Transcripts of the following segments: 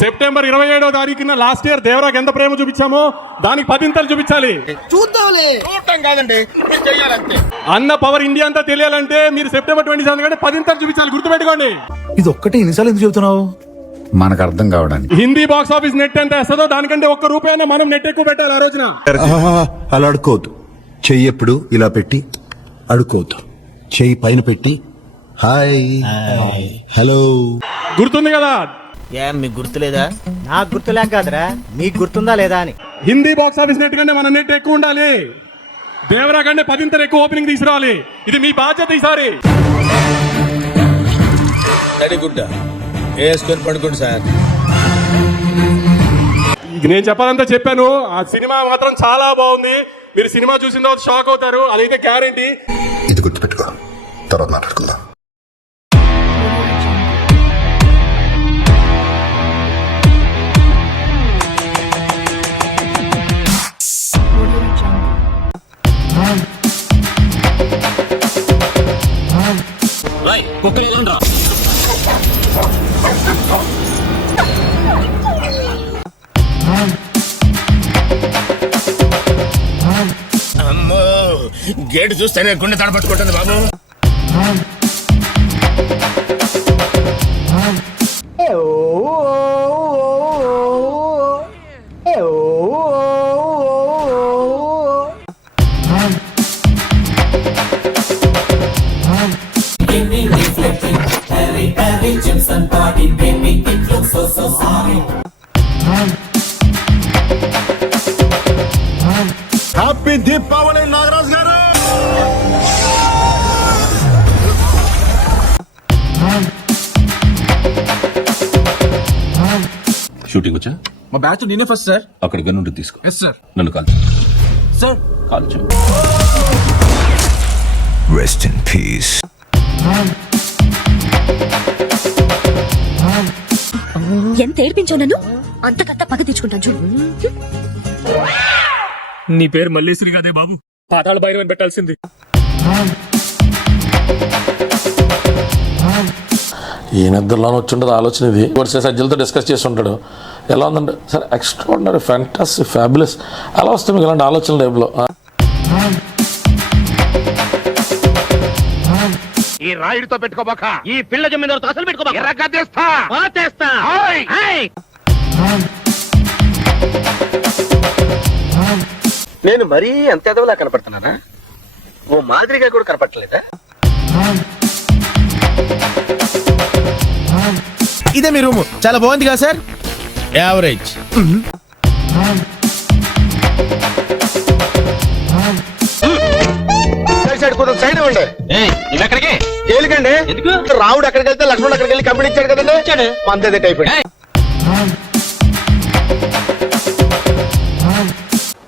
September 27వ తారీఖున last year దేవరాకి ఎంత ప్రేమ చూపించామో దానికి 10 చూపించాలి. చూద్దాంలే, చూడటం కాదండి, చెయ్యాలంతే. అన్న పవర్ ఇండియా అంతా తెలియాలంటే మీరు సెప్టెంబర్ 27 కంటే 10 చూపించాలి. గుర్తుపెట్టుకోండి. ఇది ఒక్కటే ఎన్నిసార్లు ఎందుకు చెబుతున్నావు? మనకు అర్థం కావడానికి. హిందీ బాక్స్ ఆఫీస్ నెట్ ఎంత వేస్తుందో దానికంటే ₹1 మనం నెట్ ఎక్కువ పెట్టాలి ఆ రోజున. అలా అడుకోవద్దు. చెయ్యి ఎప్పుడు ఇలా పెట్టి అడుకోవద్దు. చెయ్యి పైన పెట్టి హాయ్ హలో. గుర్తుంది కదా? ఏం మీకు గుర్తులేదా? నాకు గుర్తులేక కాదురా, మీకు గుర్తుందా లేదా అని. హిందీ బాక్స్ ఆఫీస్ నెట్ కంటే మన నెట్ ఎక్కువ ఉండాలి. దేవరా కంటే 10 ఎక్కువ ఓపెనింగ్ తీసుకురావాలి. ఇది మీ బాధ్యత ఈసారి. పడుకోండి సార్. నేను చెప్పాలంతా చెప్పాను. ఆ సినిమా మాత్రం చాలా బాగుంది. మీరు సినిమా చూసిన తర్వాత షాక్ అవుతారు, అదైతే గ్యారంటీ. ఇది గుర్తుపెట్టుకో, తర్వాత మాట్లాడుకుందాం. అమ్మో, గేటు చూస్తేనే గుండె తడపట్టుకుంటుంది బాబు. హ్యాపీ దీపావళి నాగరాజు గారు. షూటింగ్ వచ్చా? మా బ్యాచ్ నేనే ఫస్ట్ సార్. అక్కడ గన్ ఉంటే తీసుకో. Yes sir. నన్ను కాల్చు. సార్ కాల్చు. Rest in peace. ఎంత ఏడిపించావు నన్ను, అంతకంతా పగ తెచ్చుకుంటాను చూడు. నీ పేరు మల్లేశ్వరి కాదే బాబు, పాతాళ భైరవని పెట్టాల్సింది. ఈ నిద్రలో వచ్చిండదు ఆలోచన. ఇది వర్సెస్ సజ్జలతో డిస్కస్ చేసి ఉంటాడు. ఎలా ఉందంటే సార్ ఎక్స్ట్రాడినరీ, ఫ్యాంటాస్టిక్, ఫ్యాబులస్. అలా వస్తే మీకు ఇలాంటి ఆలోచన టైప్లో. ఈ రాయుడితో పెట్టుకోబాక, ఈ పిల్ల జమీందారుతో అసలు పెట్టుకోబాక. ఎర్రగా చేస్తా. నేను మరీ అంత ఎదవలా కనపడుతున్నానా? ఓ మాదిరిగా కూడా కనపడలేదా? ఇదే మీ రూమ్, చాలా బాగుంది కదా సార్? యావరేజ్. సైడ్ ఉండే ఎక్కడికి జైలుకండి. ఎందుకు? రావుడు ఎక్కడికి వెళ్తే లక్ష్మణుడు అక్కడికి వెళ్ళి కంపెనీ ఇచ్చాడు కదండి. అంతే టైప్.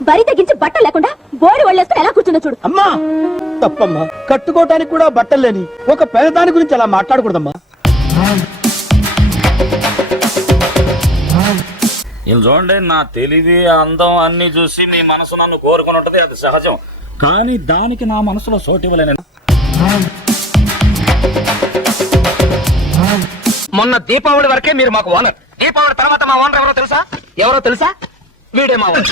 బరి తగ్గించి బట్టలు లేకుండా బోడి ఒళ్ళేసుకుని ఎలా కూర్చున్నా చూడు. అమ్మా తప్పమ్మా, కట్టుకోవటానికి కూడా బట్టలు లేని ఒక పెద్దదాని గురించి అలా మాట్లాడకూడదమ్మా. ఇలా చూడండి, నా తెలివి అందం అన్ని చూసి మీ మనసు నన్ను కోరుకుని ఉంటది, అది సహజం. కానీ దానికి నా మనసులో చోటు ఇవ్వలేను. మొన్న దీపావళి వరకే మీరు మాకు ఓనర్. దీపావళి తర్వాత మా ఓనర్ ఎవరో తెలుసా? వీడే మా ఓనర్.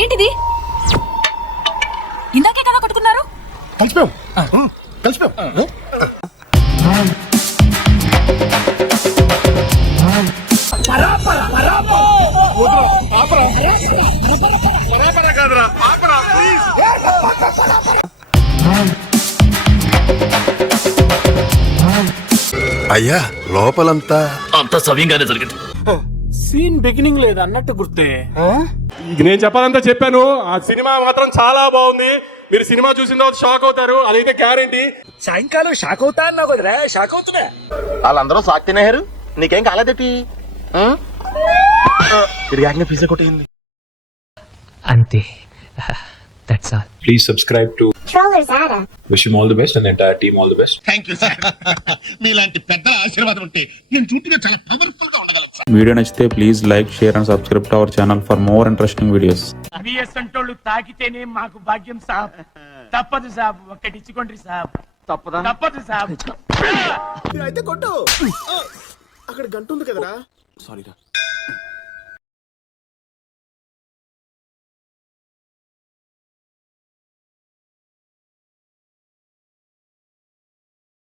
ఏంటిది? ఇందాకే కదా కొట్టుకున్నారు. కలిసిపోయాం. అయ్యా లోపలంతా అంత సవ్యంగానే జరిగింది. సీన్ బిగినింగ్ లేదు అన్నట్టు గుర్తే. నేను చెప్పాలంతా చెప్పాను. ఆ సినిమా మాత్రం చాలా బాగుంది. మీరు సినిమా చూసిన తర్వాత షాక్ అవుతారు, అదైతే గ్యారంటీ. సాయంకాలం షాక్ అవుతా అన్నావు కదరా, షాక్ అవుతున్నా. వాళ్ళందరూ సాక్ తినేహారు, నీకేం కాలేదేటి? తిరిగాకనే పిజ్జా కొట్టింది అంతే. That's all. Please subscribe to Wish him all the best and the entire team all the best. Thank you sir. మీలాంటి పెద్దల ఆశీర్వాదం ఉంటే నేను చూపుగా చాలా పవర్ఫుల్ గా ఉండగలను. వీడియో నచ్చితే please like, share and subscribe to our channel for more interesting videos. అవియసంటోళ్ళు తాకితేనే మాకు భాగ్యం సాబ్. తప్పదు సాబ్, ఒక్కటిచ్చుకోండి సాబ్. తప్పదు సాబ్. అయితే కొట్టు. అక్కడ గంట ఉంది కదరా. సారీరా.